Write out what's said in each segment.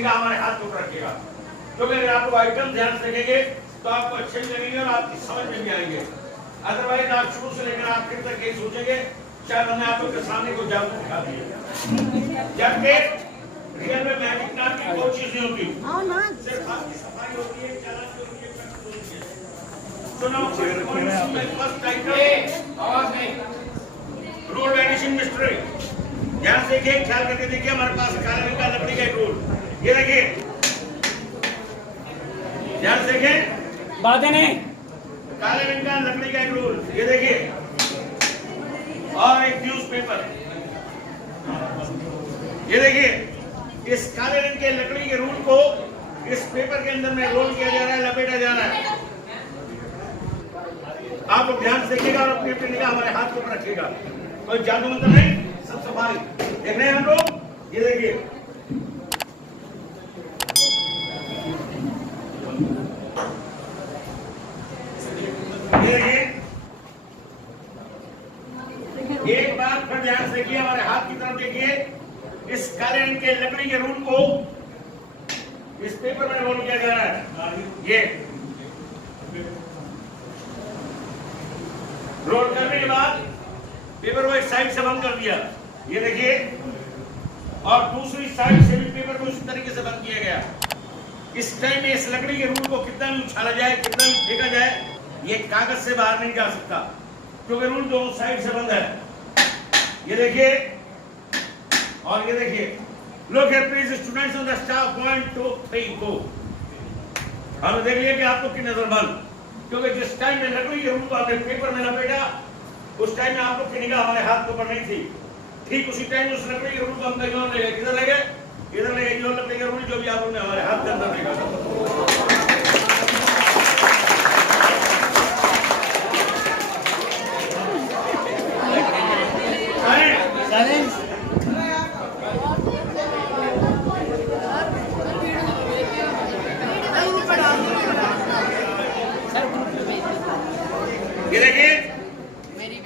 निगाह हमारे हाथ के ऊपर रखिएगा, क्योंकि अगर आप लोग आइटम ध्यान से देखेंगे तो आपको अच्छे भी लगेंगे और आपकी समझ में भी आएंगे। अदरवाइज आप शुरू से लेकर आखिर तक यही सोचेंगे शायद हमने आप लोग के सामने को जादू दिखा दिया, जबकि रियल में मैजिक नाम की कोई चीज नहीं होती, सिर्फ आपकी सफाई होती है, चालाकी होती है, प्रैक्टिस होती है। सुनो फर्स्ट आइटम आवाज नहीं, रोल वैनिशिंग मिस्ट्री। ध्यान से देखिए, ख्याल करके देखिए, हमारे पास काले रंग का लकड़ी का एक रोल, ये देखिए, ध्यान से देखें, बातें नहीं, काले रंग का लकड़ी का एक रोल, ये देखिए, और एक न्यूज़पेपर, ये देखिए। इस काले रंग के लकड़ी के रोल को इस पेपर के अंदर में रोल किया जा रहा है, लपेटा जा रहा है। आप लोग ध्यान से देखिएगा और अपनी अपनी निगाह हमारे हाथ के ऊपर रखिएगा, कोई जादू मंत्र नहीं, सब सफाई देख रहे हैं हम लोग। ये देखिए, ये देखिए, एक बार फिर ध्यान से देखिए, हमारे हाथ की तरफ देखिए। इस काले रंग के लकड़ी के रूल को इस पेपर में रोल किया जा रहा है, ये रोल करने के बाद पेपर को एक साइड से बंद कर दिया, ये देखिए, और दूसरी साइड से भी पेपर को इस तरीके से बंद किया गया। इस टाइम में इस लकड़ी के रूल को कितना भी उछाला जाए, कितना भी फेंका जाए, ये कागज से बाहर नहीं जा सकता, क्योंकि रूल दोनों साइड से बंद है। ये देखिए, और ये देखिए, लोग please students on the staff 1 2 3 गो। हमने देख लिया कि आप लोग की नजर बंद, क्योंकि जिस टाइम में लकड़ी के रूल को आपने पेपर में लपेटा, उस टाइम में आप लोग की निगाह हमारे हाथ के ऊपर नहीं थी। ठीक उसी टाइम उस लकड़ी के रूल को हम कहीं और ले गए, किधर ले गए? इधर ले गए, जो लकड़ी के रूल जो भी आप लोगों ने हमारे हाथ के अंदर देखा था। ये देखिए,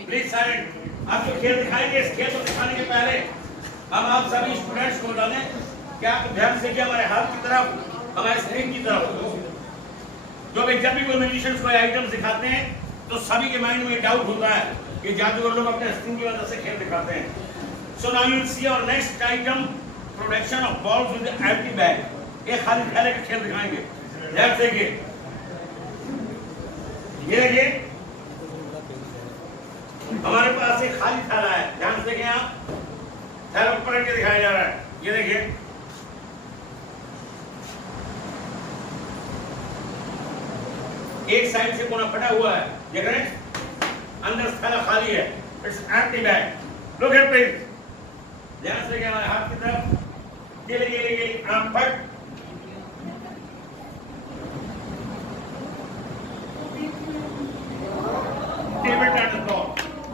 प्लीज साइलेंट। आप जो खेल दिखाएंगे, इस खेल को दिखाने के पहले हम आप सभी स्टूडेंट्स को बता दें कि आप ध्यान से हमारे हाथ की तरफ, हमारे स्क्रीन की तरफ, जो भी जब भी कोई म्यूजिशियंस कोई आइटम दिखाते हैं तो सभी के माइंड में डाउट होता है कि जादूगर लोग अपने स्क्रीन की वजह से खेल दिखाते हैं। So now you will see our next item, production of balls with empty bag. एक खाली थैले का खेल दिखाएंगे, ध्यान से देखिए। ये देखिए, हमारे पास एक खाली थैला है, ध्यान से देखिए, आप थैला ऊपर रख के दिखाया जा रहा है, ये देखिए। एक साइड से कोना फटा हुआ है, देख रहे हैं, अंदर थैला खाली है, it's empty bag. Look at please, ध्यान से देखिए, हमारे हाथ की तरफ, ये ले आम फट, टेबल टर्न द फ्लोर।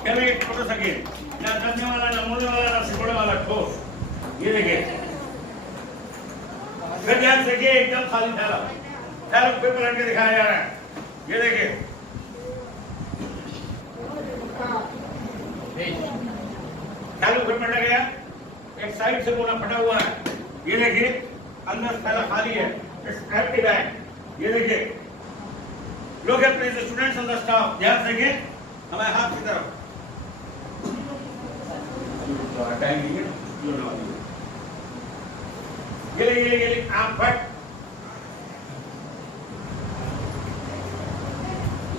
कहते हैं छोटा सा गेम, ना दबने वाला, ना मुड़ने वाला, ना सिकोड़ने वाला, ठोस। ये देखिए, फिर ध्यान से देखिए, एकदम खाली थैला, थैला पे पलट के दिखाया जा रहा है, ये देखिए। थैला ऊपर पलटा गया, एक साइड से कोना फटा हुआ है, ये देखिए, अंदर थैला खाली है, इट्स एम्प्टी बैग। ये देखिए, लोग please students on the staff, ध्यान से देखिए, हमारे हाथ की तरफ। ये आम फट,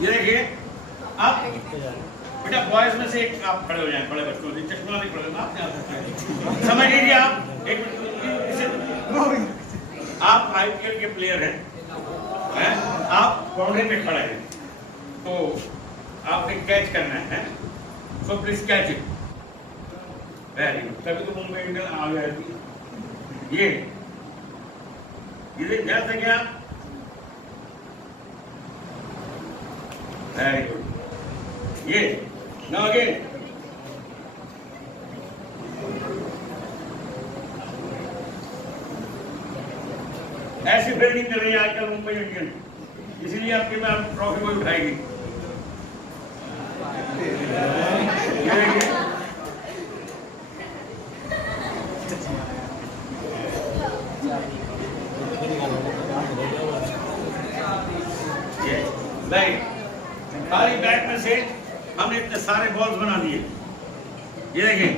ये देखिए। आप बेटा बॉयज में से एक आप खड़े हो जाएं, बड़े बच्चों से चश्मा नहीं पड़ेगा, आप समझ लीजिए। आप एक आप आईपीएल के प्लेयर हैं, आप बाउंड्री पे खड़े हैं, तो आपने कैच करना है, so please catch it. Very good, तभी तो मुंबई इंडियन आ गया थी। ये ध्यान से क्या, वेरी गुड। ये नाउ अगेन, ऐसी फील्डिंग कर रही है आजकल मुंबई इंडियन, इसीलिए आपके में ट्रॉफी को उठाएगी। नहीं, खाली बैट में से हमने इतने सारे बॉल्स बना दिए। ये देखें,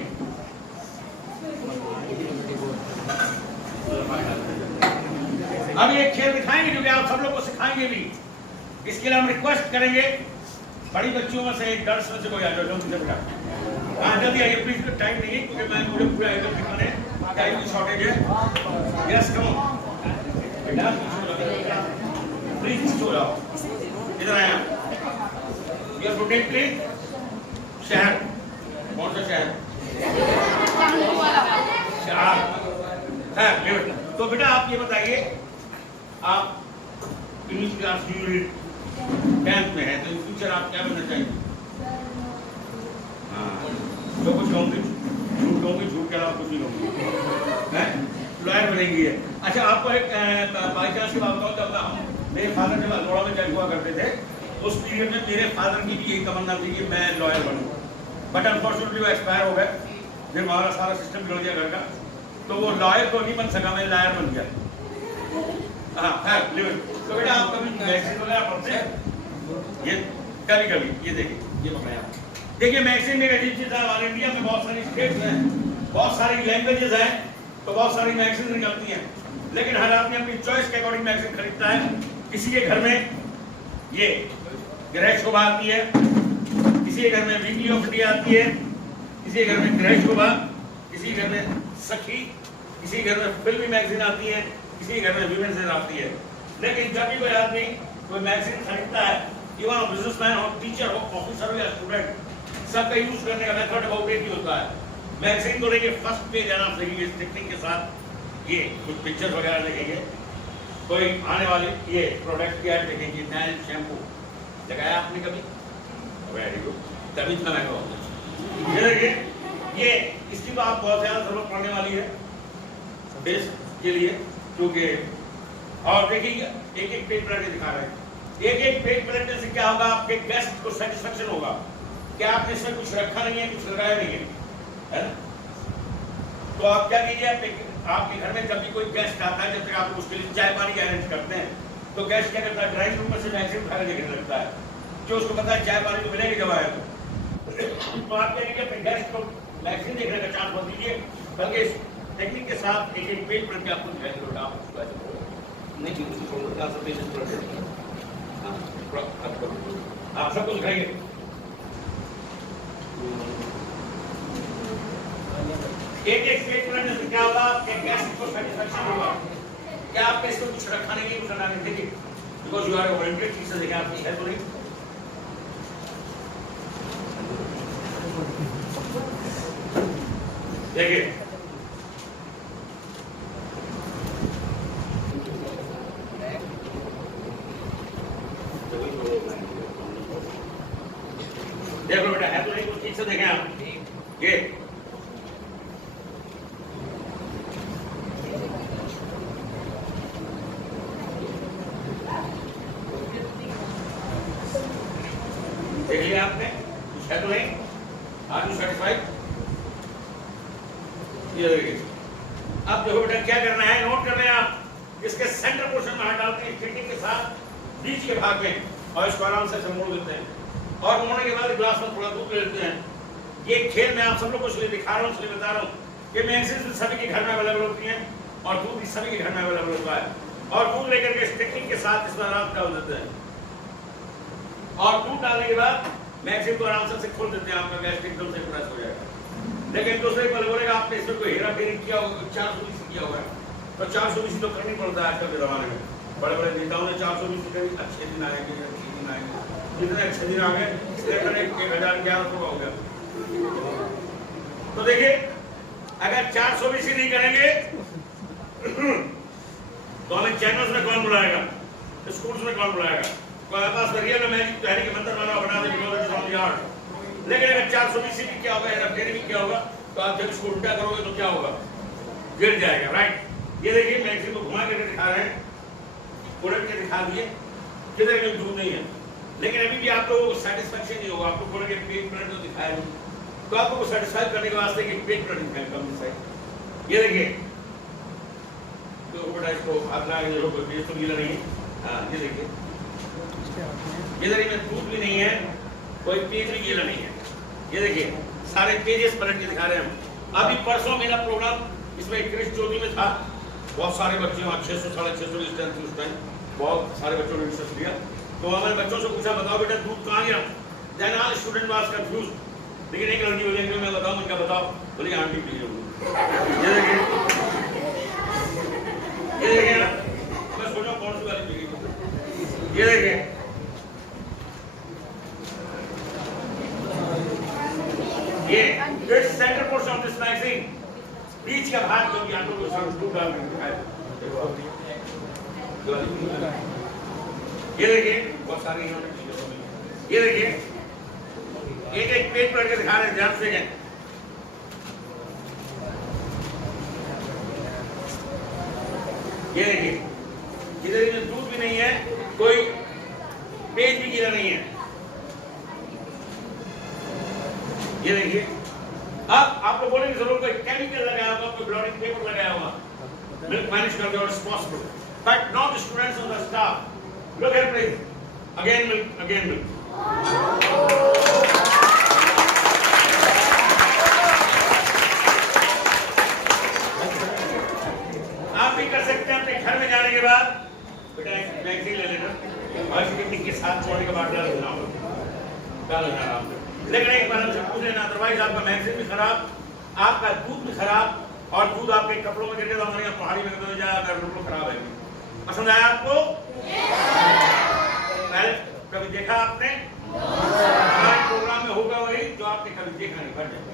अब ये खेल दिखाएंगे जो कि आप सब लोग को सिखाएंगे भी। इसके लिए हम रिक्वेस्ट करेंगे बड़ी बच्चियों में से एक गर्ल्स में से कोई आ जाओ जल्दी बेटा। हाँ जल्दी आइए प्लीज, टाइम नहीं है क्योंकि मैं मुझे पूरा एकदम दिखाने टाइम की शॉर्टेज है। यस कम ऑन बेटा, प्लीज सो जाओ, इधर आया। Your protect please. शहर कौन सा शहर? शहर। तो बेटा आप ये बताइए, आप इंग्लिश क्लास यूनिट 10th में है तो इन फ्यूचर आप क्या बनना चाहिए? हाँ जो कुछ कहूँगी झूठ कहूँगी, झूठ के अलावा कुछ नहीं कहूँगी, हैं लॉयर बनेंगी है। अच्छा आपको एक बाई चांस की बात बताऊँ, जब हम मेरे फादर जब अल्मोड़ा में जज हुआ करते थे उस पीरियड में मेरे फादर की भी यही तमन्ना थी कि मैं लॉयर बनूँ, बट अनफॉर्चुनेटली वो एक्सपायर हो गए। फिर हमारा सारा सिस्टम बिगड़ गया घर का, तो वो लॉयर तो नहीं बन सका, मैं लायर बन गया। हाँ है तो बेटा आप कभी मैगजीन वगैरह पढ़ते हैं? ये कभी कभी ये देखिए, ये पकड़े आप देखिए, मैगजीन में अजीब चीज़ है। हमारे इंडिया में बहुत सारी स्टेट्स हैं, बहुत सारी लैंग्वेजेस हैं, तो बहुत सारी मैगजीन निकलती हैं, लेकिन हर आदमी अपनी चॉइस के अकॉर्डिंग मैगजीन खरीदता है। किसी के घर में ये गृह शोभा आती है, किसी के घर में वीकली ऑफ इंडिया आती है, किसी के घर में गृह शोभा, किसी के घर में सखी, किसी के घर में फिल्मी मैगजीन आती है, किसी घर में वीमेंस आती है। लेकिन जब भी कोई आदमी कोई मैगजीन खरीदता है, इवन बिजनेसमैन हो, टीचर हो, ऑफिसर हो या स्टूडेंट, सबका यूज करने का मेथड बहुत एक ही होता है। मैगजीन को लेके फर्स्ट पेज है, आप देखेंगे इस टेक्निक के साथ ये कुछ पिक्चर्स वगैरह देखेंगे, कोई आने वाली ये प्रोडक्ट की ऐड देखेंगे, नैल शैम्पू लगाया आपने कभी? वेरी गुड, तभी इतना महंगा होता है। ये देखिए, ये इसकी तो आप बहुत ज़्यादा जरूरत पड़ने वाली है देश के लिए, क्योंकि और देखिए एक एक पेज पलट के दिखा रहे हैं, एक एक पेज पलटने से क्या होगा, आपके गेस्ट को सेटिस्फेक्शन होगा कि आपने इसमें कुछ रखा नहीं है, कुछ लगाया नहीं है ना? तो आप क्या कीजिए, आपके घर में जब भी कोई गेस्ट आता है, जब तक आप उसके लिए चाय पानी अरेंज करते हैं, तो गेस्ट क्या करता है, ड्राइंग रूम में से मैगजीन उठा के देखने लगता है, जो उसको पता है चाय पानी तो मिलेगी जब आए तो आप क्या कीजिए, अपने गेस्ट को मैगजीन देखने का चांस मत दीजिए, बल्कि इस टेक्निक के साथ एक एक पेज पलट के आपको दिखाई देगा। नहीं आप सबको दिखाइए। एक एक पेज पलटने से क्या होगा, आपके गेस्ट को सेटिस्फेक्शन होगा कि आपने इसको कुछ रखा नहीं, कुछ रखा नहीं, देखिए बिकॉज यू आर ओरिएंटेड, ठीक से देखें आपकी है तो नहीं। देखिए देखो बेटा, है तो नहीं, कुछ ठीक से देखें आप। ये देख लिया आपने, कुछ है तो नहीं, आर यू सेटिस्फाइड? ये देखिए, अब देखो बेटा क्या करना है, नोट कर लें आप। इसके सेंटर पोर्शन में हाथ डालते हैं टेक्निक के साथ बीच के भाग में, और इसको आराम से मोड़ देते हैं, और मोड़ने के बाद ग्लास में थोड़ा दूध ले लेते हैं। ये खेल मैं आप सब लोग को इसलिए दिखा रहा हूँ, इसलिए बता रहा हूँ कि मैगजीन सभी के घर में अवेलेबल होती हैं, और दूध भी सभी के घर में अवेलेबल होता है, और दूध लेकर के इस टेक्निक के साथ इसमें आराम डाल देते हैं, और दूध डालने के बाद मैगजीन को आराम से खोल देते हैं, आपका गैस एकदम से फ्रेश हो जाएगा। लेकिन दूसरे पल बोलेगा आपने इसमें कोई हेरा फेरी किया होगा, 420 किया होगा, तो 420 तो करनी पड़ता है आजकल के जमाने में। बड़े बड़े नेताओं ने 420 करी, अच्छे दिन आएंगे, अच्छे दिन आएंगे, जितने अच्छे दिन आ गए 1011 हो गया। तो देखिए अगर 420 नहीं करेंगे तो हमें चैनल्स में कौन बुलाएगा, स्कूल्स में कौन बुलाएगा? कोई पास करिए ना मैजिक तहरीक के मंत्र वाला बना दे। लेकिन अगर 420 भी क्या होगा, या भी क्या होगा, तो आप जब इसको उल्टा करोगे तो क्या होगा, गिर जाएगा। राइट, ये देखिए मैगजीन को घुमा करके दिखा रहे हैं, उलट के दिखा दिए, किधर भी दूर नहीं है। लेकिन अभी भी आप लोगों को सेटिस्फेक्शन नहीं होगा, आपको खोल के पेज पलट तो दिखाया नहीं, तो आपको सेटिस्फाई करने के वास्ते कि पेज पलट दिखाएं कम से। ये देखिए तो बड़ा इसको हाथ लगा के देखो, पेज तो गीला नहीं है। हाँ ये देखिए इधर ही में दूध भी नहीं है, कोई पेज भी गीला नहीं है। ये देखिए सारे पेजेस पलट के दिखा रहे हैं हम। अभी परसों मेरा प्रोग्राम इसमें क्रिश ज्योति में था, बहुत सारे बच्चे वहाँ 600 650 स्ट्रेंथ उस टाइम बहुत सारे बच्चों ने इंटरेस्ट लिया। तो हमारे बच्चों से पूछा बताओ बेटा दूध कहाँ गया। Then all student was confuse, लेकिन एक लड़की बोली मैं बताऊँ, उनका बताओ, बोली आंटी प्लीज। ये देखिए ना, मैं सोचा कौन सी वाली पीगी। ये देखिए ये this centre portion of this magazine, बीच का भाग जो कि आप लोगों को दूध डाल के दिखाया। ये देखिए बहुत सारी इन्होंने चीजें मिली। ये देखिए एक एक पेज पढ़ के दिखा रहे हैं, ध्यान से गए। ये देखिए इधर इधर दूध भी नहीं है, कोई पेज भी गिरा नहीं है। ये देखिए अब आप लोग बोलेंगे जरूर कोई केमिकल लगाया होगा, कोई ब्लॉटिंग पेपर लगाया होगा, मिल्क मैनेज कर दो और possible, but not the students of the staff. Look at please, again milk, again milk. आप भी कर सकते हैं अपने घर में जाने के बाद, बेटा एक मैगजीन ले लेना और पिकनिक के साथ छोड़ने के बाद डाल देना होगा, लेकिन एक बार हमसे पूछ लेना, अदरवाइज आपका मैगजीन भी खराब, आपका दूध भी खराब, और दूध आपके कपड़ों में गिर तो हमारे यहाँ पहाड़ी में तो जाएगा, बिल्कुल खराब है। पसंद आया आपको? पहले कभी देखा आपने? हमारे प्रोग्राम में होगा वही जो आपने कभी देखा नहीं, बढ़ जाएगा।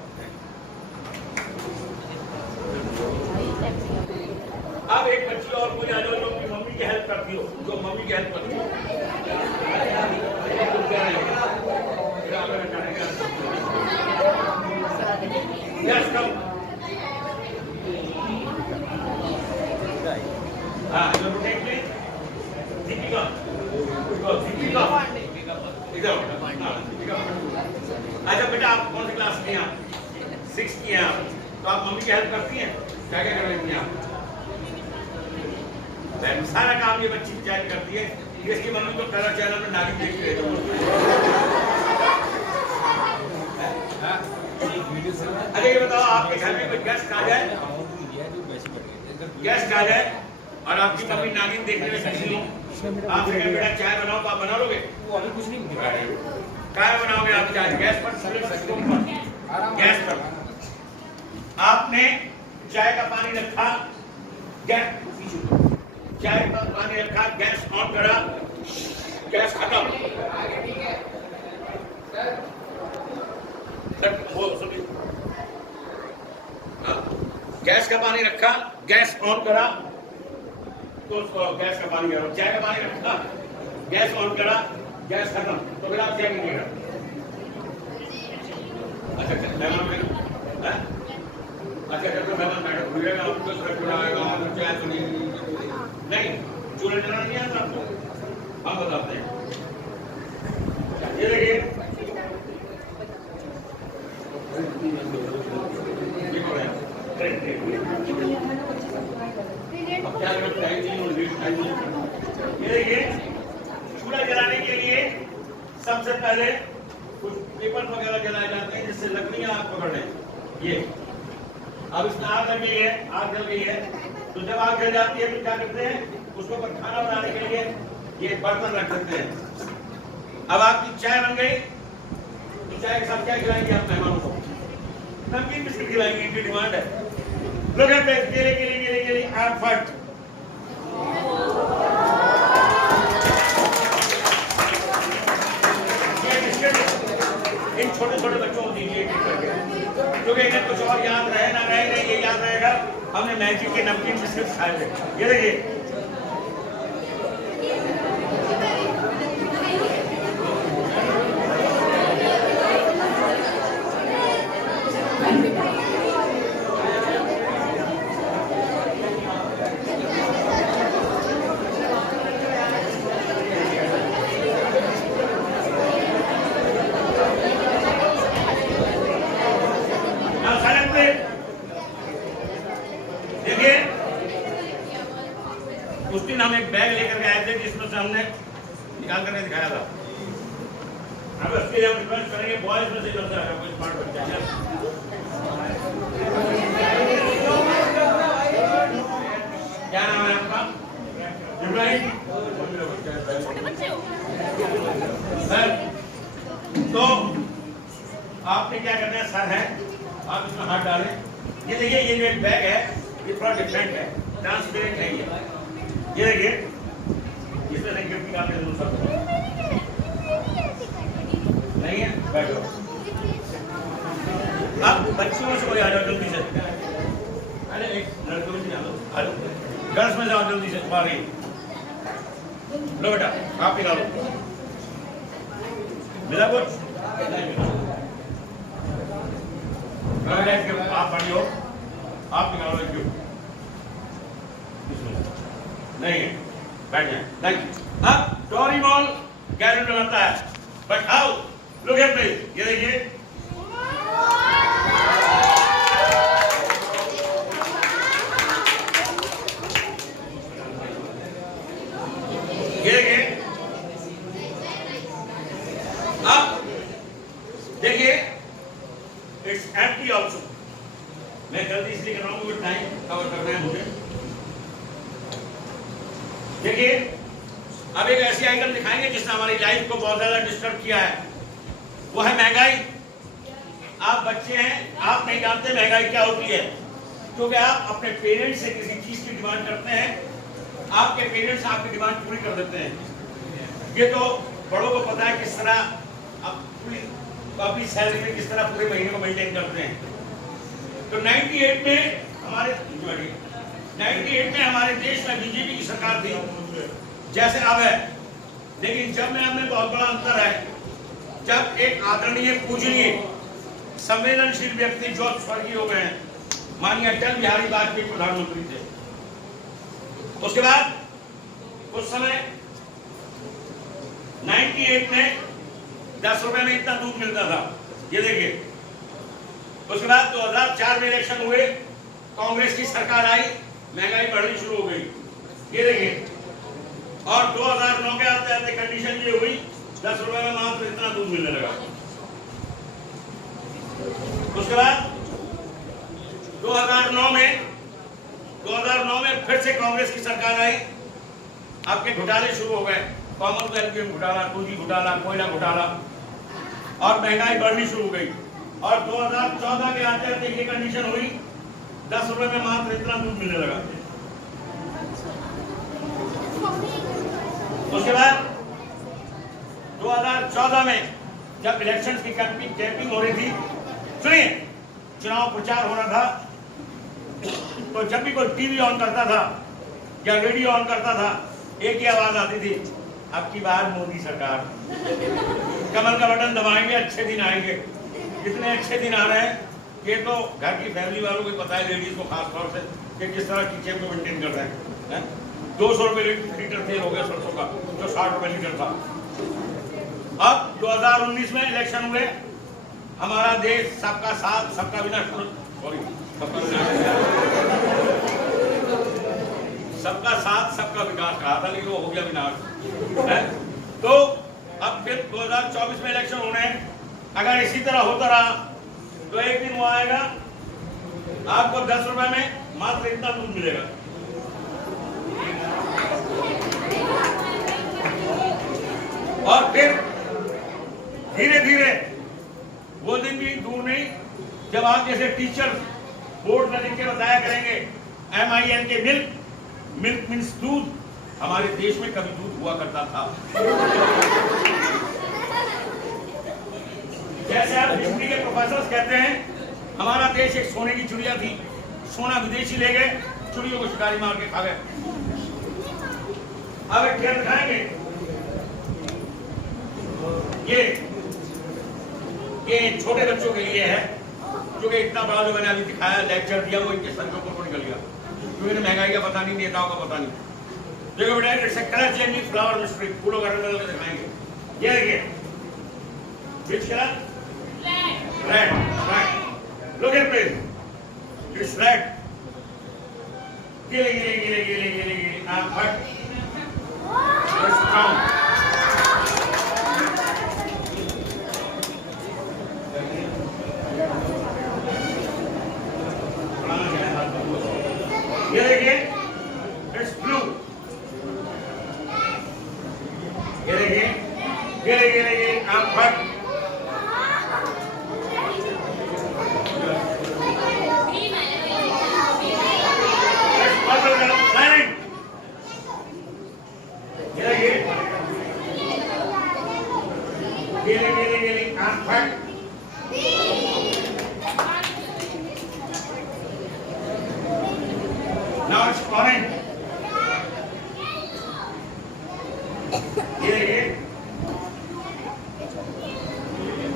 अब एक बच्ची और कोई आ जाओ जो अपनी मम्मी की हेल्प करती हो, जो मम्मी की हेल्प करती हो। Yes, come. You want to take me? Deepika. Deepika. इधर। अच्छा बेटा आप कौन सी क्लास में हैं? 6 की हैं आप, तो आप मम्मी की हेल्प करती हैं? क्या क्या कर रही हैं आप? सारा काम ये बच्ची बेचारी करती है। इसकी मम्मी तो कलर चैनल में नागिन देख रहे थे। अरे ये बताओ आपके घर में कोई गेस्ट आ जाए, गेस्ट आ जाए और आपकी मम्मी नागिन देखने में बिजी हो, आप बेटा चाय बनाओ तो आप बना लोगे? कुछ नहीं, क्या बनाओगे आप चाय? गैस पर, गैस पर आपने चाय का पानी रखा, गैस चाय का पानी रखा, गैस ऑन करा, गैस खत्म। गैस का पानी रखा, गैस ऑन करा, तो गैस का पानी गया, चाय का पानी रखा, गैस ऑन करा, गैस खत्म, तो फिर आप क्या कीजिएगा? अच्छा मेहमान तो मेहमान बैठा भूलेगा, आपको आएगा चाय तो नहीं, चूल्हा जलाना नहीं आता आपको, हम बताते हैं। ये देखिए चूल्हा जलाने के लिए सबसे पहले कुछ पेपर वगैरह जलाए जाते हैं जिससे लकड़ियां आग पकड़ लें। ये अब इसमें आग लग गई है, आग जल गई है, तो जब आग जल जाती है तो क्या करते हैं, उसके ऊपर खाना बनाने के लिए ये बर्तन रख देते हैं। अब आपकी चाय बन गई, तो चाय के साथ क्या खिलाएंगे आप मेहमानों को? नमकीन बिस्किट खिलाएंगे, इनकी डिमांड है। लोग कहते हैं केले केले केले केले आग फट। इन छोटे छोटे बच्चों को दीजिए क्योंकि इन्हें कुछ और याद रहे ना रहे, नहीं ये याद रहेगा हमने मैजिक के नमकीन बिस्किट खाए थे। ये देखिए उस दिन हम एक बैग लेकर के आए थे जिसमें से हमने निकाल करके दिखाया था। अब उसके लिए हम रिक्वेस्ट करेंगे बॉयज में से करता है कोई स्मार्ट बच्चा है। क्या नाम है आपका? इब्राहिम। सर तो आपने क्या करना है सर है, आप इसमें हाथ डालें। ये देखिए ये जो एक बैग है ये थोड़ा डिफरेंट है, ट्रांसपेरेंट नहीं है। ये देखिए इसमें से गिफ्ट निकालने जरूर सर नहीं है, बैठो। अब बच्चियों से कोई आ जाओ जल्दी से। अरे एक लड़कों में जाओ, गर्ल्स में जाओ जल्दी से, तुम्हारी लो बेटा आप निकालो। मिला कुछ? आप पढ़ियो, आप निकालो एक गिफ्ट। नहीं है, बैठ जाए। Thank you. अब टोरी मॉल कैरेट बनाता है, but how? Look at me, ये देखिए अब देखिए इट्स एम्प्टी आल्सो। मैं जल्दी इसलिए कर रहा हूँ क्योंकि टाइम कवर करना है मुझे। देखिए अब एक ऐसी आइटम दिखाएंगे जिसने हमारी लाइफ को बहुत ज्यादा डिस्टर्ब किया है, वो है महंगाई। आप बच्चे हैं, आप नहीं जानते महंगाई क्या होती है, क्योंकि आप अपने पेरेंट्स से किसी चीज की डिमांड करते हैं, आपके पेरेंट्स आपकी डिमांड पूरी कर देते हैं। ये तो बड़ों को पता है किस तरह अपनी सैलरी में किस तरह पूरे महीने को मेंटेन करते हैं। तो 98 में हमारे देश में बीजेपी की सरकार थी जैसे अब है, लेकिन जब में हमें बहुत बड़ा अंतर है। जब एक आदरणीय पूजनीय संवेदनशील व्यक्ति जो स्वर्गीय हो गए हैं, माननीय अटल बिहारी वाजपेयी प्रधानमंत्री थे, उसके बाद उस समय 98 में 10 रुपए में इतना दूध मिलता था, ये देखिए। उसके बाद 2004 में इलेक्शन हुए, कांग्रेस की सरकार आई, महंगाई बढ़नी शुरू हो गई, ये देखिए। और 2009 के आते आते कंडीशन ये हुई 10 रुपए में मात्र इतना दूध मिलने लगा। उसके बाद 2009 में फिर से कांग्रेस की सरकार आई, आपके घोटाले शुरू हो गए, कॉमनवेल्थ गेम घोटाला, टूजी घोटाला, कोयला घोटाला, और महंगाई बढ़नी शुरू हो गई। और 2014 के आते आते ये कंडीशन हुई 10 रुपए में मात्र इतना दूध मिलने लगा। उसके बाद 2014 में जब इलेक्शन की कैंपिंग हो रही थी, सुनिए, चुनाव प्रचार हो रहा था, तो जब भी कोई टीवी ऑन करता था या रेडियो ऑन करता था, एक ही आवाज आती थी, अब की बार मोदी सरकार, कमल का बटन दबाएंगे, अच्छे दिन आएंगे। इतने अच्छे दिन आ रहे हैं कि तो घर की फैमिली वालों को पता है, लेडीज को खास तौर से, कि किस तरह किचन को मेंटेन कर रहे हैं। 200 रुपए लीटर तेल हो गया सरसों का, जो 60 रुपए लीटर था। अब 2019 में इलेक्शन हुए, हमारा देश सबका साथ सबका विनाश, सबका साथ सबका विकास कहा था, लेकिन वो हो गया विनाश। तो अब फिर 2024 में इलेक्शन होने हैं, अगर इसी तरह होता रहा तो एक दिन वो आएगा, आपको 10 रुपए में मात्र इतना दूध मिलेगा। और फिर धीरे धीरे वो दिन भी दूर नहीं जब आप जैसे टीचर बोर्ड में लिख के बताया करेंगे MILK मिल्क मीन्स दूध। हमारे देश में कभी दूध हुआ करता था। जैसे आप हिस्ट्री के प्रोफेसर कहते हैं, हमारा देश एक सोने की चिड़िया थी, सोना विदेशी ले गए, चिड़ियों को शिकारी मार के खा गए। अब एक खेल दिखाएंगे, ये छोटे बच्चों के लिए है, क्योंकि इतना बड़ा जो मैंने अभी दिखाया, लेक्चर दिया, वो इनके सर के ऊपर निकल गया, क्योंकि महंगाई का पता नहीं, नेताओं का पता नहीं। देखो बेटा, it's a colour changing flower mystery, फूलों का रंग बदल के दिखाएंगे। ये देखिए, which color? Red. Right. Look at me. It's red. Gile. But it's brown. ये आंख फट। ये आंख फट। Now it's orange.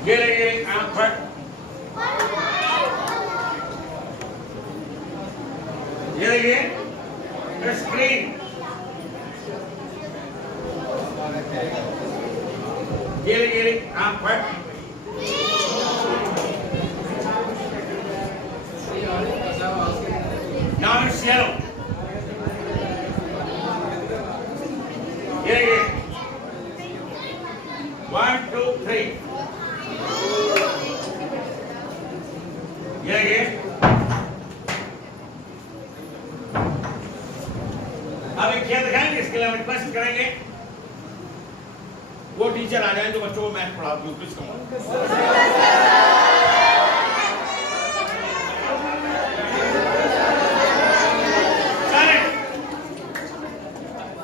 ये आंख फट। ये it's green. ये आंख फट। Now it's yellow. ये 1 2 3 ये अब एक खेल दिखाएंगे, इसके लिए हम रिक्वेस्ट करेंगे वो टीचर आ जाए जो बच्चों को मैथ पढ़ाती हूँ। प्लीज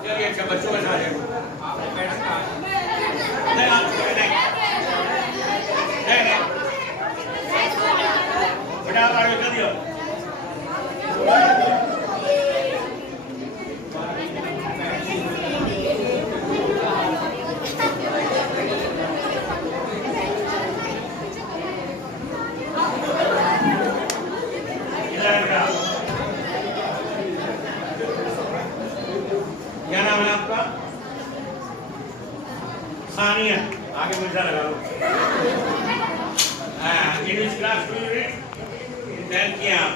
चलिए, अच्छा बच्चों के साथ बेटा आप आगे कर दियो। क्या नाम है आपका? सानिया। आगे मुझे लगा लो। इंग्लिश क्लास किया आप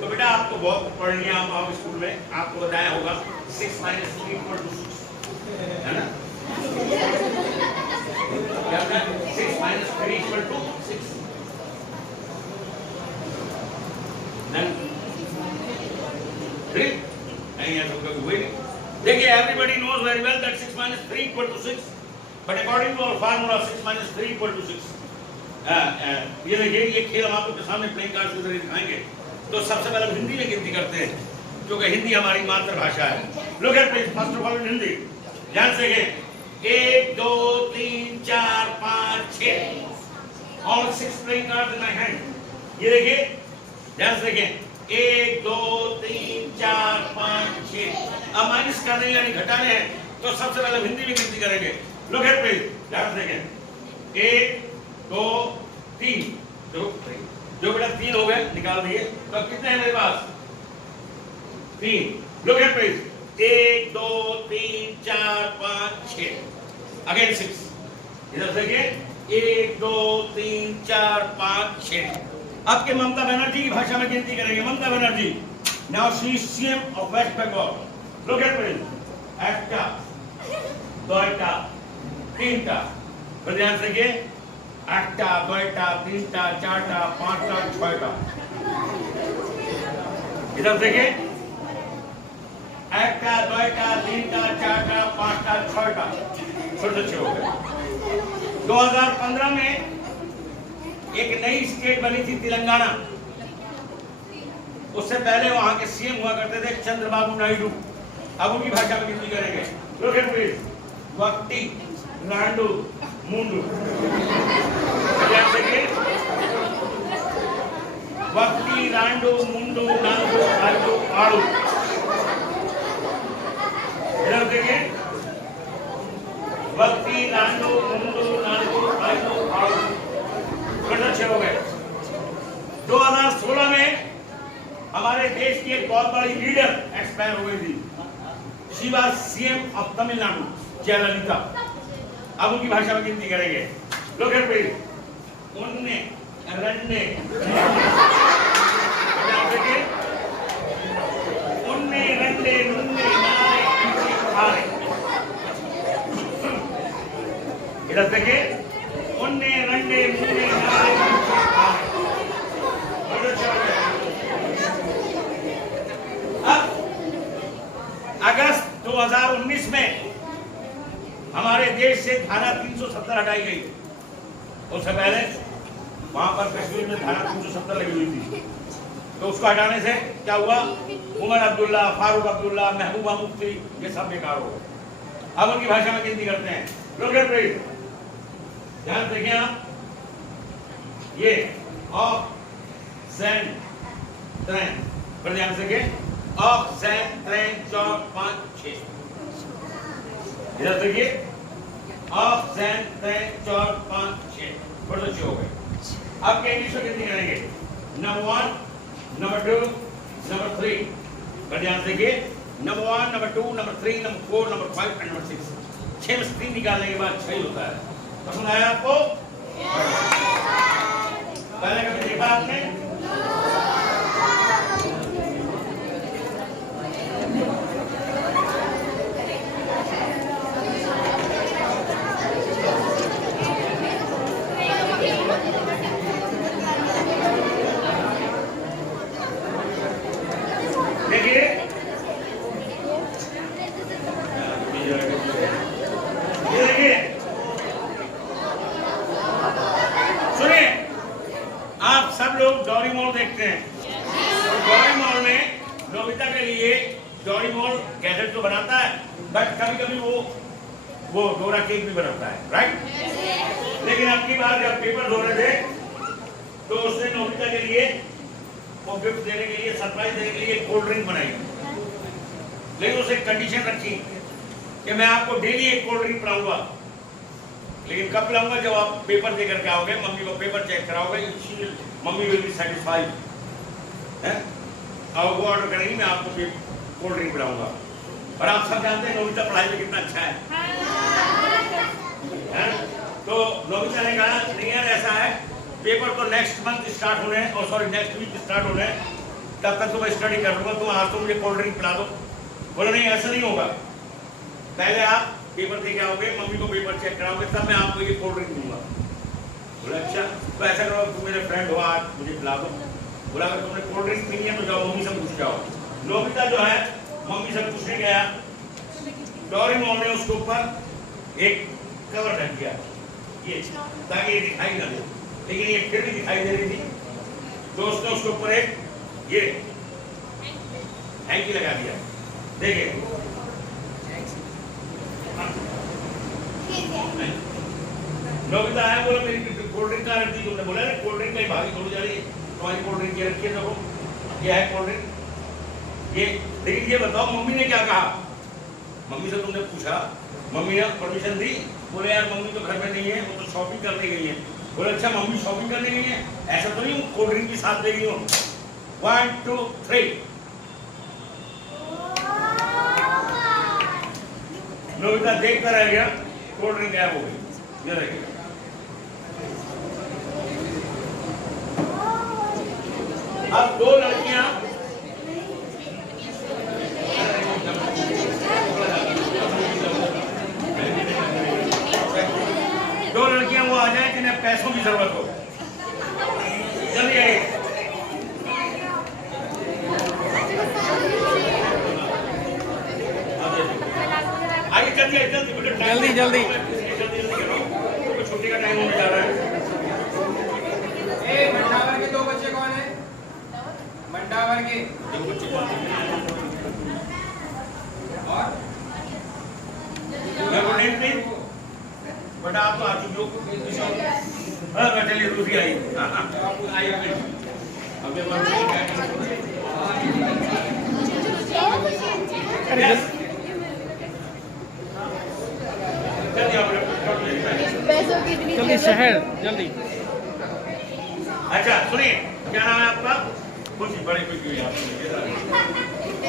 तो बेटा आपको बहुत पढ़ लिया। आप आओ स्कूल में, आपको बताया होगा 6 - 3 = 6 है ना? क्या होता है? 6 - 3 = 6। देखिए, everybody knows very well that 6 - 3 = 6, but according to our formula 6 - 3 = 6। ये देखिए, ये खेल हम आपके सामने प्लेइंग कार्ड के जरिए दिखाएंगे। तो सबसे पहले हम हिंदी में गिनती करते हैं, क्योंकि हिंदी हमारी मातृभाषा है। Look at please, first of all in Hindi. ध्यान से देखें, 1 2 3 4 5 6 all 6 playing card in my hand. ये देखिए, ध्यान से देखें, 1 2 3 4 5 6। अब माइनस करने यानी घटाने हैं, तो सबसे पहले हिंदी में गिनती करेंगे। लुक एट प्लीज, ध्यान से देखें, 1 2 3 जो बेटा 3 हो गए, निकाल दिए। तो अब कितने हैं मेरे पास? 3। Look at please, 1 2 3 4 5 6 again 6। इधर देखिए, 1 2 3 4 5 6। अब के ममता बनर्जी की भाषा में गिनती करेंगे। Mamata Banerjee, now she is CM of West Bengal. Look at please, एकटा दुइटा तीनटा। फिर ध्यान से देखिए, एकटा दुइटा तीनटा चारटा पांचटा छयटा। इधर देखिए, एकटा दुइटा तीनटा चारटा पांचटा छयटा। छोटे छोटे हो गए। 2015 में एक नई स्टेट बनी थी तेलंगाना। उससे पहले वहां के सीएम हुआ करते थे चंद्रबाबू नायडू। अब उनकी भाषा में गिनती करेंगे। लुक एट प्लीज, वक्टी रांडू मुंडू। वक्ती रांडू मुंडू नांडू आलू आड़ू। इधर देखिए, वक्ती रांडू मुंडू नांडू आलू आड़ू। बड़े अच्छे हो गए। 2016 में हमारे देश की एक बहुत बड़ी लीडर एक्सपायर हो गई थी। She was CM of Tamil Nadu, Jayalalithaa. अब उनकी भाषा में गिनती करेंगे। लोग उनने रन्ने उनने रन्ने नुन्ने नारे पीछे खारे। इधर देखिए, उनने रन्ने नुन्ने नारे पीछे खारे। अब अगस्त 2019 में हमारे देश से धारा 370 हटाई गई। उससे पहले वहां पर कश्मीर में धारा 370 लगी हुई थी, तो उसको हटाने से क्या हुआ, उमर अब्दुल्ला, फारूक अब्दुल्ला, महबूबा मुफ्ती, ये सब बेकार हो गए। अब उनकी भाषा में गिनती करते हैं। लोग ध्यान देखिए आप, ये ऑफ सैंड ट्रेन पर ध्यान से, ऑफ सैंड ट्रेन 4 5 6, इधर देखिए ऑफ सैंड ट्रेन 4 5 6, बड़े अच्छे हो गए। अब के इंग्लिश में गिनती करेंगे, नंबर 1, नंबर 2, नंबर 3 पर ध्यान से, number 1, number 2, number 3, number 4, number 5 and number 6। 6 में से 3 निकालने के बाद 6 होता है। पसंद आया आपको? पहले कभी देखा आपने? देखिए सुनिए, आप सब लोग डोरेमोन देखते हैं, तो डोरेमोन में नोबिता के लिए डोरेमोन गैजेट तो बनाता है, बट कभी कभी वो डोरा केक भी बनाता है, राइट? लेकिन अब की बार जब पेपर धो रहे थे तो उसने नोबिता के लिए वो गिफ्ट देने के लिए, सरप्राइज देने के लिए कोल्ड ड्रिंक बनाई, लेकिन उसे कंडीशन रखी कि मैं आपको डेली एक कोल्ड ड्रिंक पिलाऊंगा, लेकिन कब पिलाऊंगा, जब आप पेपर दे करके आओगे, मम्मी को पेपर चेक कराओगे, मम्मी विल बी सेटिस्फाइड है, और वो ऑर्डर करेंगी, मैं आपको कोल्ड ड्रिंक पिलाऊंगा। और आप सब जानते हैं नोबिता पढ़ाई में कितना अच्छा है? तो नोबिता ने कहा नहीं यार, ऐसा है, पेपर तो नेक्स्ट मंथ स्टार्ट होने, और सॉरी नेक्स्ट वीक स्टार्ट होने, तब तक तो मैं स्टडी कर लूंगा, तुम आज तो मुझे कोल्ड ड्रिंक पिला दो। बोला नहीं, ऐसा नहीं होगा, पहले आप पेपर दे के आओगे, मम्मी को पेपर चेक कराओगे, तब मैं आपको ये कोल्ड ड्रिंक दूंगा। बोला अच्छा, तो ऐसा करो, तुम मेरे फ्रेंड हो, आज मुझे पिला दो। बोला अगर तुमने कोल्ड ड्रिंक पीनी है तो जाओ मम्मी से पूछ जाओ। नोबिता जो है मम्मी से पूछने गया, डोरेमोन ने उसके ऊपर एक कवर ढक दिया, ये ताकि ये दिखाई ना दे, लेकिन ये फिर भी दिखाई दे रही थी, तो उसने उसके ऊपर एक ये हैंकी लगा दिया। देखिए नोबिता आया, बोला मेरी कोल्ड ड्रिंक कहाँ रखी तुमने? बोला ना कोल्ड ड्रिंक कहीं भागी थोड़ी जा रही है, तुम्हारी कोल्ड ड्रिंक ये रखी है, देखो ये है कोल्ड ड्रिंक ये। लेकिन ये बताओ मम्मी ने क्या कहा? मम्मी से तुमने पूछा, मम्मी ने परमिशन दी? बोले यार मम्मी तो घर में नहीं है, वो तो शॉपिंग करने गई है। बोले अच्छा मम्मी शॉपिंग करने गई है, ऐसा तो नहीं कोल्ड ड्रिंक के साथ ले गई हो? 1 2 3 नोबिता देखता रह गया, कोल्ड ड्रिंक गायब हो गई। ये देखिए अब दो लड़कियां वो आ जाए जिन्हें पैसों की जरूरत हो, जल्दी आइए। आइए जल्दी जल्दी जल्दी जल्दी, छुट्टी का टाइम होने जा रहा है। मंडावर के 2 बच्चे कौन है? मंडावर के 2 बच्चे और बट आप तो आ चुके हो। चलिए दूसरी आई, आइए अभी जल्दी शहर जल्दी। अच्छा सुनिए, क्या नाम है आपका? कुछ बड़े कुछ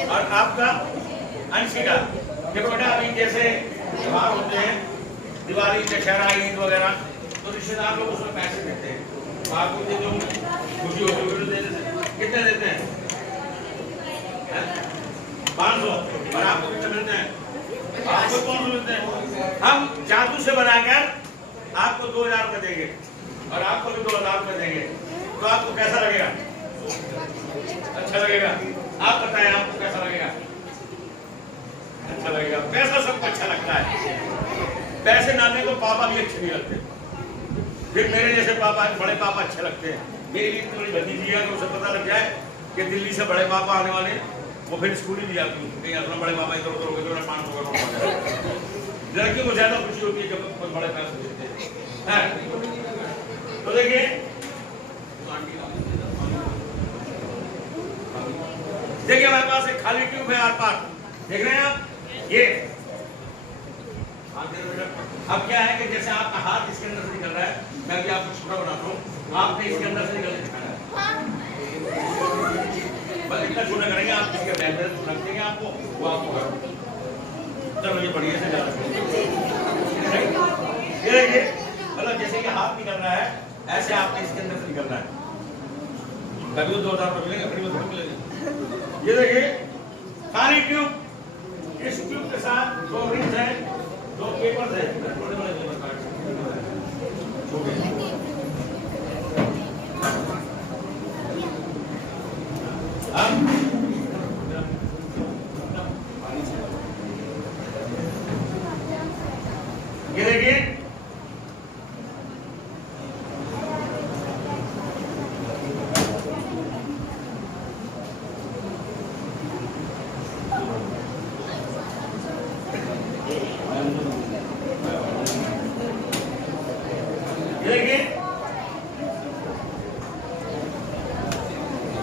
और आपका? अंशिका। देखो बेटा, अभी जैसे त्योहार होते हैं, दिवाली, दशहरा, ईद वगैरह, तो रिश्तेदार लोग उसमें पैसे देते हैं। आपको जो खुशी होती है देते हैं, कितने देते हैं? 500। और आपको कितने मिलते हैं? आपको कौन से मिलते हैं? हम जादू से बनाकर आपको 2000 रुपये देंगे और आपको भी 2000 रुपये देंगे, तो आपको कैसा लगेगा? अच्छा लगेगा? आप बताएं आपको कैसा लगेगा? अच्छा लगेगा। पैसा सबको अच्छा लगता है। पैसे ना दें तो पापा भी अच्छे नहीं लगते। फिर मेरे जैसे पापा, बड़े पापा अच्छे लगते हैं। मेरी भी इतनी बड़ी भतीजी है तो उसे पता लग जाए कि दिल्ली से बड़े पापा आने वाले, वो फिर स्कूल ही नहीं जाती कहीं अपना बड़े पापा इधर उधर हो गए तो 500 का नोट हो जाए। लड़कियों को ज्यादा खुशी होती है जब कोई बड़े पैसे देते हैं। तो देखिए देखिए हमारे पास एक खाली ट्यूब है आर पार, देख रहे हैं आप ये। अब क्या है कि जैसे आपका हाथ इसके अंदर से निकल रहा है, मैं भी आपको छोटा बनाता हूँ, आपने इसके अंदर से निकल दिखाना है। बस इतना छोटा करेंगे आप, इसके बैक में रख देंगे आपको, वो आपको चलो ये बढ़िया से ये देखिए, मतलब जैसे कि हाथ निकल रहा है ऐसे आपने इसके अंदर से निकलना है। कभी 2000 रुपये मिलेंगे, कभी थोड़ा मिलेंगे। ये देखिए खाली ट्यूब, इस ट्यूब के साथ 2 रिंग्स है, 2 पेपर्स है, छोटे बड़े पेपर काट ये देखिए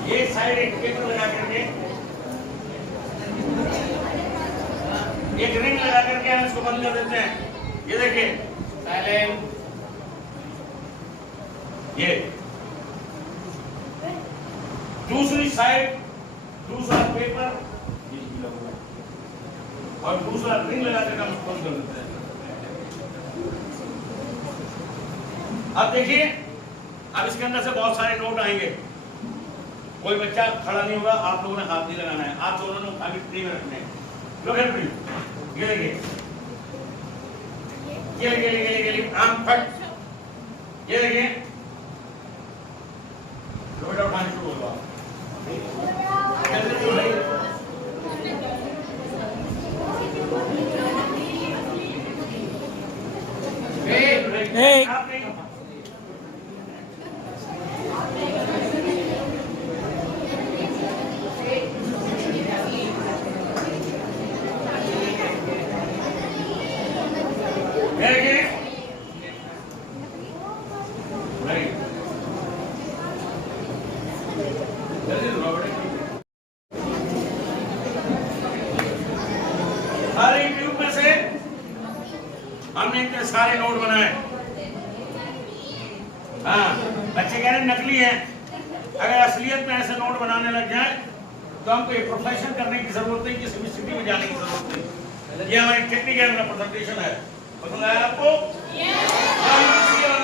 ये साइड एक पेपर लगा करके, एक रिंग लगा करके हम इसको बंद कर देते हैं। ये देखिए साइलेंट। ये दूसरी साइड दूसरा पेपर और दूसरा रिंग लगा करके हम इसको बंद कर देते हैं। अब देखिए अब इसके अंदर से बहुत सारे नोट आएंगे। कोई बच्चा खड़ा नहीं होगा, आप लोगों ने हाथ नहीं लगाना है, आप दोनों ने खाली फ्री में रखने हैं। लोग ये देखिए ये आम फट, ये देखिए बेटा उठाने शुरू होगा। सारे ट्यूब में से हमने इतने सारे नोट बनाए। हाँ, बच्चे कह रहे हैं नकली है। अगर असलियत में ऐसे नोट बनाने लग जाए तो हमको ये प्रोफेशन करने की जरूरत नहीं, किसी भी सिटी में जाने की जरूरत नहीं। ये हमारी टेक्निक है, मेरा प्रेजेंटेशन है। पसंद आया आपको?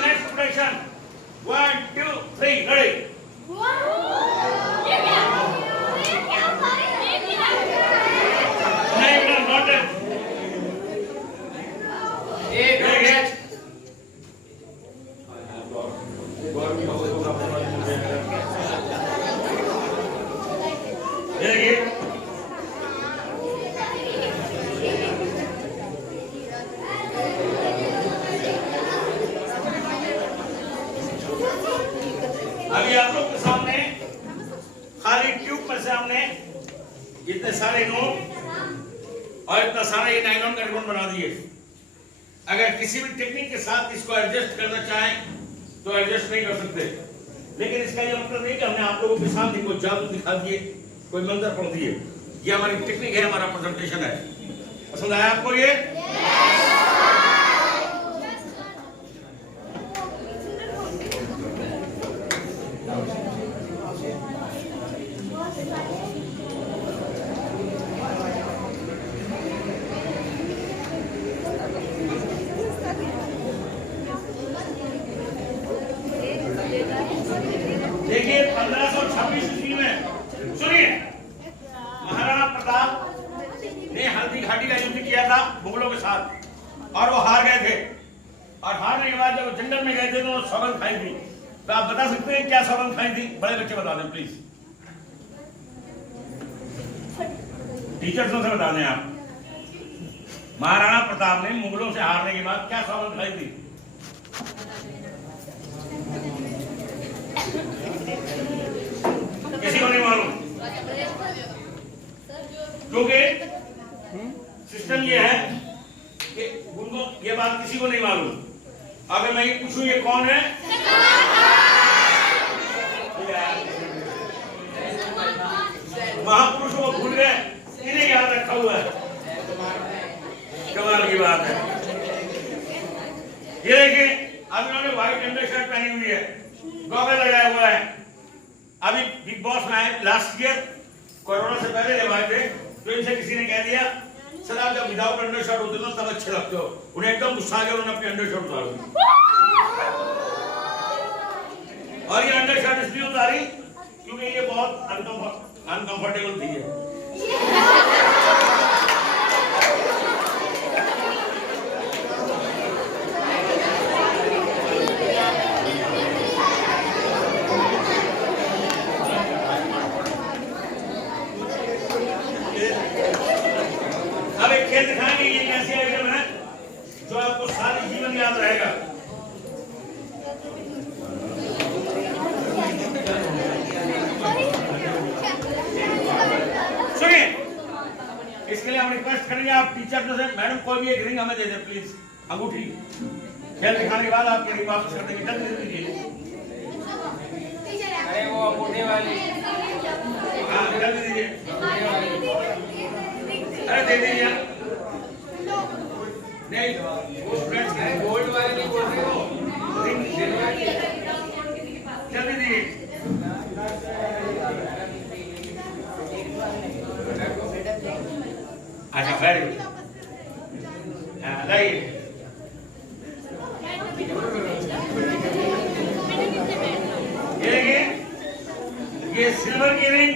Next presentation 1 2 3 ready. अभी आप लोग के सामने खाली ट्यूब में से हमने इतने सारे नोट और इतना सारा ये नायलॉन का रिबन बना दिए। अगर किसी भी टेक्निक के साथ इसको एडजस्ट करना चाहें तो एडजस्ट नहीं कर सकते, लेकिन इसका ये मतलब नहीं कि हमने आप लोगों के सामने कोई जादू दिखा दिए, कोई मंत्र पढ़ दिए। ये हमारी टेक्निक है, हमारा प्रेजेंटेशन है। पसंद आया आपको ये? देखिए 1526 ईस्वी में, सुनिए, महाराणा प्रताप ने हल्दी घाटी का युद्ध किया था मुगलों के साथ और वो हार गए थे। और हारने के बाद जब जंगल में गए थे तो सौगंध खाई थी। तो आप बता सकते हैं क्या सौगंध खाई थी? बड़े बच्चे बता दें प्लीज, टीचर्स से बता दें आप। महाराणा प्रताप ने मुगलों से हारने के बाद क्या सौगंध खाई थी? किसी को नहीं मालूम, क्योंकि सिस्टम ये है कि उनको ये बात किसी को नहीं मालूम। अगर मैं ये पूछूं ये कौन है, महापुरुषों को भूल गए, इन्हें याद रखा हुआ है। कमाल की बात है। ये देखिए, अब इन्होंने व्हाइट अंडर शर्ट पहनी हुई है, गॉगल लगाया हुआ है। अभी बिग बॉस में आए लास्ट ईयर, कोरोना से पहले जब आए थे, तो इनसे किसी ने कह दिया सर आप जब विदाउट अंडर शर्ट होते हो तब अच्छे लगते हो। उन्हें एकदम गुस्सा आ गया, उन्होंने अपनी अंडर शर्ट उतार दी। और ये अंडर शर्ट इसलिए उतारी क्योंकि ये बहुत अनकंफर्टेबल थी। अब एक खेल दिखाएंगे, ये कैसे आइटम है जो आपको सारी जीवन याद रहेगा। सुनिए, इसके लिए हम रिक्वेस्ट करेंगे आप टीचर से, मैडम कोई भी एक रिंग हमें दे दे प्लीज, अंगूठी। खेल दिखाने के बाद आपकी रिंग वापस कर देंगे। जल्दी दे दीजिए। अरे वो अंगूठे वाली, हाँ जल्दी दीजिए। अरे दे दीजिए। नहीं वो स्टूडेंट्स के गोल्ड वाले नहीं बोल रहे हो, रिंग जल्दी दीजिए। अच्छा वेरी गुड। लाइए ये देखिए, ये सिल्वर की रिंग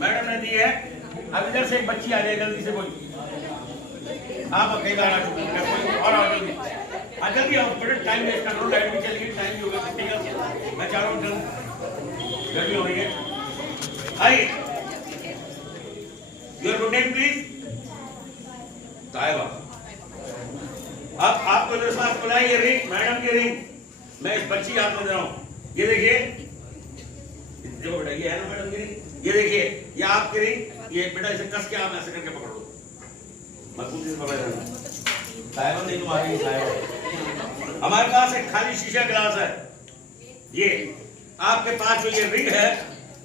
मैडम ने दी है। अब इधर से एक बच्ची आ जाए जल्दी से, कोई आप अकेला आना कोई और आओ जल्दी। जल्दी आओ, बड़े टाइम वेस्ट कर रहा हूँ, लाइट भी चली गई, टाइम भी हो गया छुट्टी का। मैं चाह रहा हूँ जल्दी हो रही है। आइए, your good name please. Taiba. अब आपको जो साथ बुलाए ये रिंग, मैडम की रिंग मैं इस बच्ची हाथ में दे रहा हूँ। ये देखिए, देखो बेटा ये है ना मैडम की रिंग। ये देखिए, ये आपकी रिंग। ये बेटा इसे कस के आप ऐसे करके पकड़ लो, मजबूती से पकड़ लेना। ताइबा नहीं तुम्हारी ताइबा। हमारे पास एक खाली शीशा गिलास है, ये आपके पास जो ये रिंग है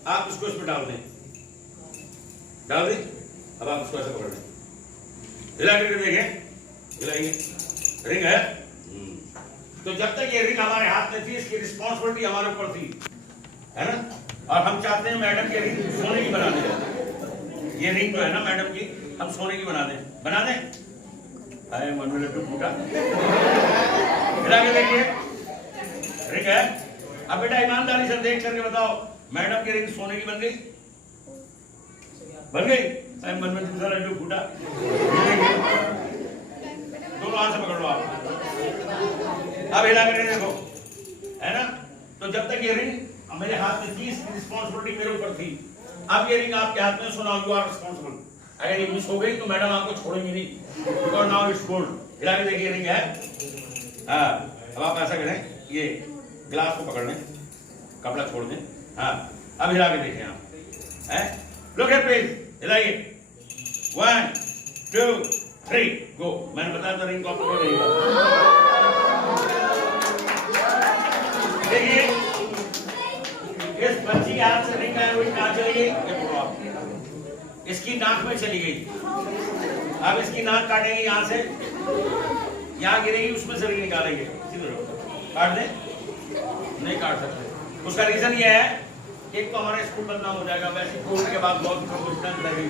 आप उसको इसमें डाल दें। डाल दें। अब आप उसको ऐसे पकड़ लें, हिला करके देखें, हिलाइए। रिंग है। तो जब तक ये रिंग हमारे हाथ में थी, इसकी रिस्पॉन्सिबिलिटी हमारे ऊपर थी, है ना। और हम चाहते हैं मैडम की रिंग सोने की बना दें। ये रिंग जो है ना मैडम की, हम सोने की बना दें। बना दें। अरे मन में लड्डू फूटा। हिला के देखिए, रिंग है। अब बेटा ईमानदारी से देख करके बताओ, मैडम की रिंग सोने की बन गई? बन गई? मन में दूसरा लड्डू फूटा। दोनों हाथ से पकड़ लो आप। अब हिला करके देखो, है ना। तो जब तक ये रिंग मेरे हाथ में थी, इसकी रिस्पॉन्सिबिलिटी मेरे ऊपर थी। अब ये रिंग आपके हाथ में, so now you are responsible. अगर ये मिस हो गई तो मैडम आपको छोड़ेंगी नहीं, बिकॉज़ नाउ इट्स गोल्ड। हिला के देखिए, रिंग है। हाँ, अब आप ऐसा करें, ये गिलास को पकड़ लें, कपड़ा छोड़ दें। हाँ, अब हिला के देखें आप, हैं? लुक एट प्लीज, हिलाइए। 1 2 3 गो। मैंने बताया था रिंग को पकड़ रहिएगा। देखिए, इस बच्ची के हाथ से रिंग आई हुई कहाँ चली गई? इसकी नाक में चली गई। अब इसकी नाक काटेंगे यहाँ से, यहाँ गिरेगी, उसमें से रिंग निकालेंगे। काट दें? नहीं काट सकते। उसका रीजन ये है, एक तो हमारा स्कूल बदनाम हो जाएगा, वैसे कोविड के बाद बहुत डिस्टेंस लगेगी,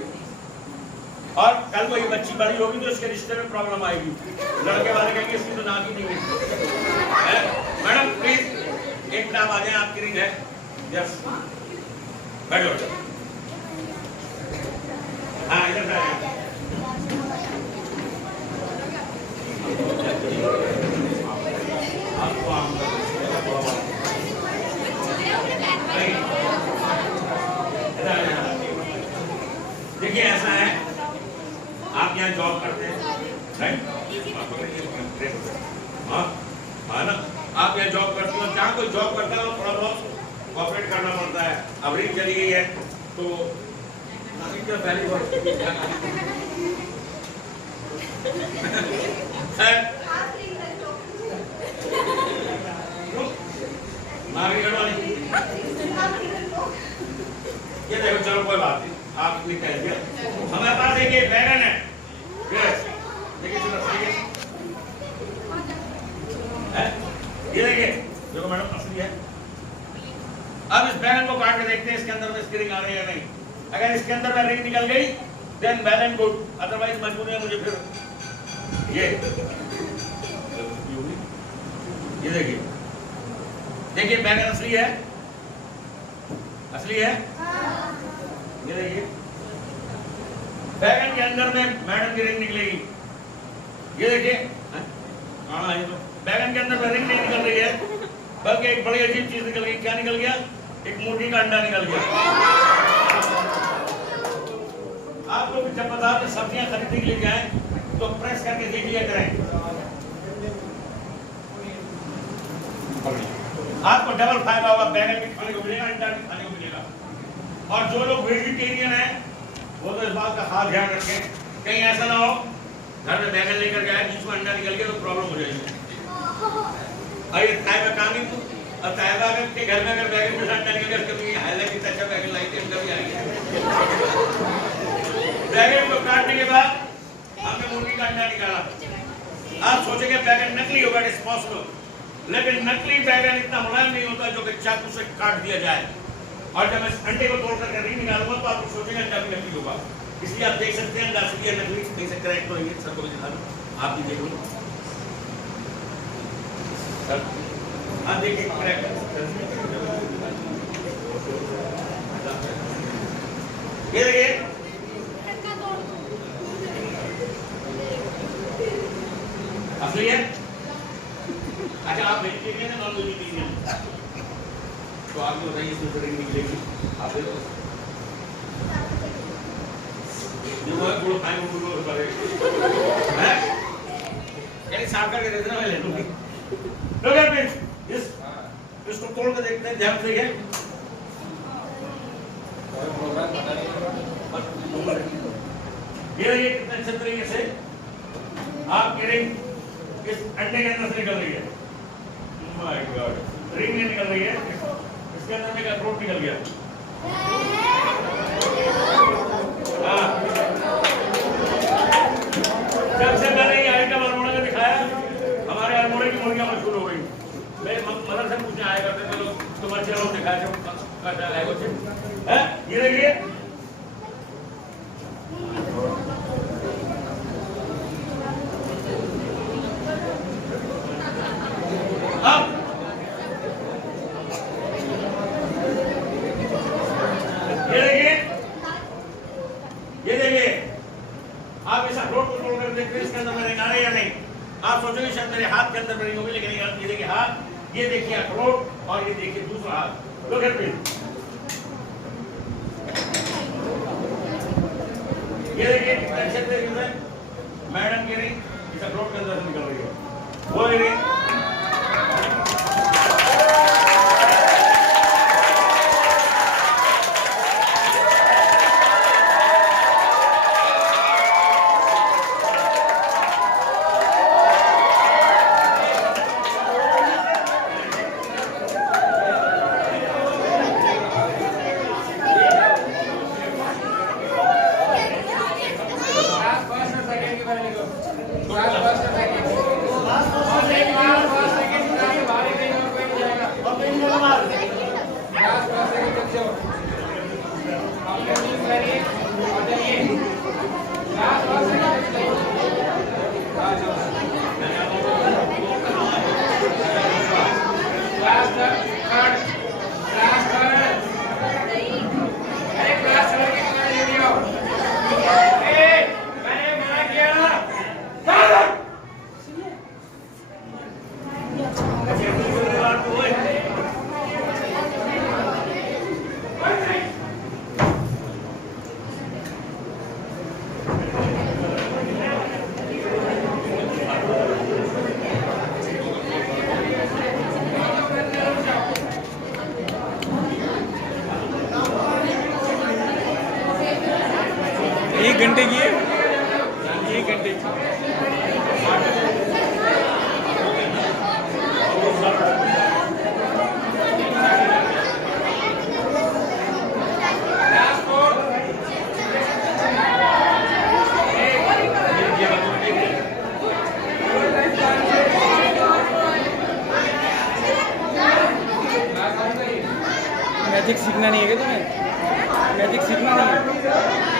और कल को ये बच्ची बड़ी होगी तो इसके रिश्ते में प्रॉब्लम आएगी। लड़के वाले कहेंगे इसकी तो नाक ही नहीं गई। मैडम प्लीज एक मिनट आ जाए, आपकी रिंग है। यस, बैठो। हाँ, इधर से देखिए, ऐसा है, आप यहाँ जॉब करते हैं, हाँ हाँ ना, आप यहाँ जॉब करते हो, जहाँ कोई जॉब करता है थोड़ा बहुत कॉपरेट करना पड़ता है। अब रिंग चली गई है तो पहली ये देखो, चलो कोई बात नहीं, आपने कह दिया। हमारे पास एक बैगन है, देखिए चलो ये देखिए, देखो मैडम असली है। अब इस बैगन को काट के देखते हैं इसके अंदर में इसकी रिंग आ रही है या नहीं। अगर इसके अंदर में रिंग निकल गई then well and good, otherwise मजबूरी है मुझे फिर ये देखिए, देखिए बैगन असली है, असली है। ये देखिए बैगन के अंदर में मैडम की रिंग निकलेगी। ये देखिए, हाँ ये तो बैगन के अंदर में रिंग नहीं निकल रही है, बल्कि एक बड़ी अजीब चीज निकल गई। क्या निकल गया? एक मुर्गी का अंडा निकल गया। आप लोग जब बाजार में सब्जियां खरीदने के लिए जाएं तो प्रेस करके देख लिया करें, आपको डबल फायदा होगा, बैगन भी खाने को मिलेगा, अंडा भी खाने को मिलेगा। और जो लोग वेजिटेरियन हैं वो तो इस बात का खास ध्यान रखें, कहीं ऐसा ना हो घर में बैगन लेकर गए बीच में अंडा निकल गया तो प्रॉब्लम हो जाएगी। और ये ताइबा कहानी तो, अब ताइबा के घर में अगर बैगन के साथ अंडा निकल गया, कभी हालांकि अच्छा बैगन लाई थी कभी आएगी। बैगन को काटने के बाद हमने मुर्गी का अंडा निकाला। आप सोचेंगे बैगन नकली होगा, इट्स पॉसिबल, लेकिन नकली बैगन इतना मुलायम नहीं होता जो कि चाकू से काट दिया जाए। और जब मैं अंडे को तोड़ कर नहीं निकालूंगा तो आप सोचेंगे अंडा भी नकली होगा। इसलिए आप देख सकते हैं अंडा असली है नकली नहीं से करेक्ट तो ये सर को दिखा दो, आप भी देख लो सर, आप देखिए करेक्ट। ये देखिए असली है। अच्छा आप वेजिटेरियन है नॉन वेजिटेरियन? तो आप बताइए इसमें रिंग निकलेगी, आप देखो जो है गुड़ खाएंगे गुड़ करेंगे हैं, यानी साफ करके दे देना, मैं ले लूंगी। लोग यार प्लीज इसको तोड़ के देखते हैं ध्यान से। ये कितने अच्छे तरीके से आपकी रिंग इस अंडे के अंदर से निकल रही है। माय गॉड, रिंग नहीं निकल रही है, इसके अंदर में अखरोट निकल गया। जब से मैंने ये आइटम अल्मोड़ा में दिखाया, हमारे अल्मोड़ा की मुर्गियां मशहूर हो गई। मेरे मदर से पूछने आया करते थे लोग, तुम्हारे चलो दिखाया ये देखिए आप इस अखरोट को तोड़ कर देखते हैं इसके अंदर में रिंग आ रही है या नहीं। आप सोचोगे शायद मेरे हाथ के अंदर रिंग होगी, लेकिन ये देखिए हाथ, ये देखिए अखरोट और ये देखिए दूसरा हाथ। लोग ये देखिए कितने अच्छे तरीके से मैडम की रिंग इस अखरोट के अंदर से निकल रही है। वो रिंग मैंने मना किया ना। मैजिक सीखना नहीं है क्या तुम्हें? मैजिक सीखना नहीं है?